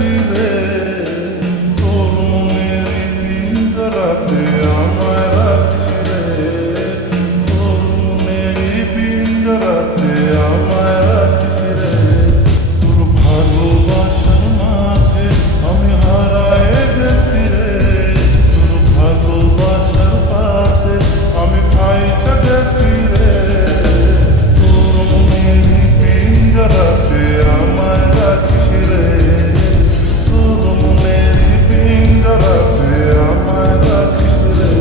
গেছি রে, তোর মনের পিঞ্জরাতে আমায় রাখি রে, তোর মনের পিঞ্জরাতে আমায় রাখি রে। তোর ভালোবাসার মাঝে আমি হারায়ে গেছি রে, তোর ভালোবাসার মাঝে আমি ফাইসা গেছি রে। তোর মনের পিঞ্জরাতে আমায় রাখি রে, তোর মনের পিঞ্জরাতে আমায় রাখি রে।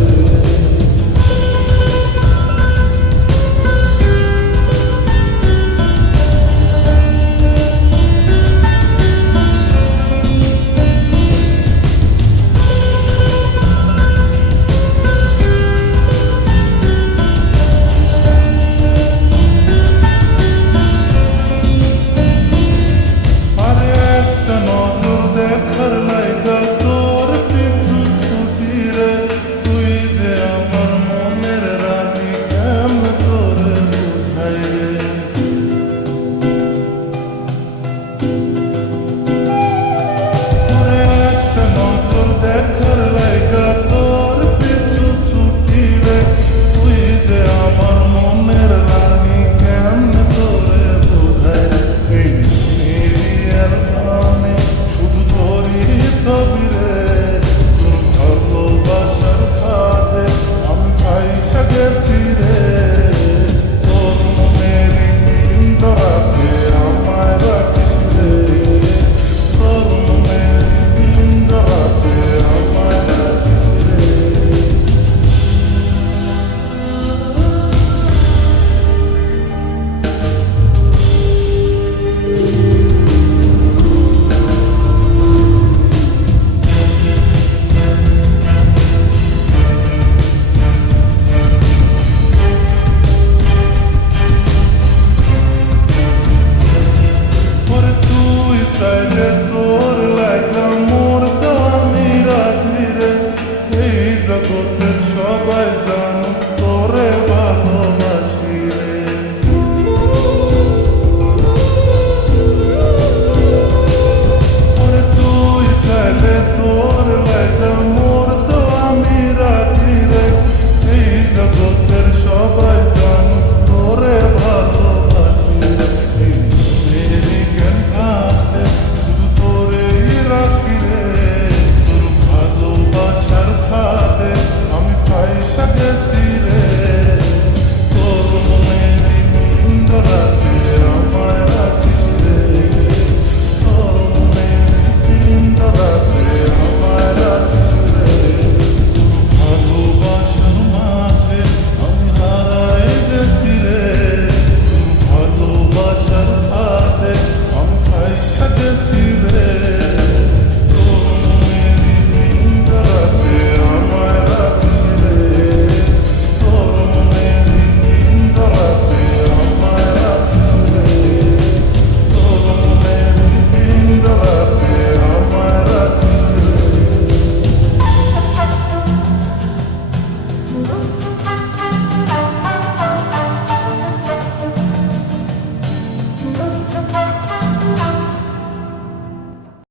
আরে একটা নজর দেখার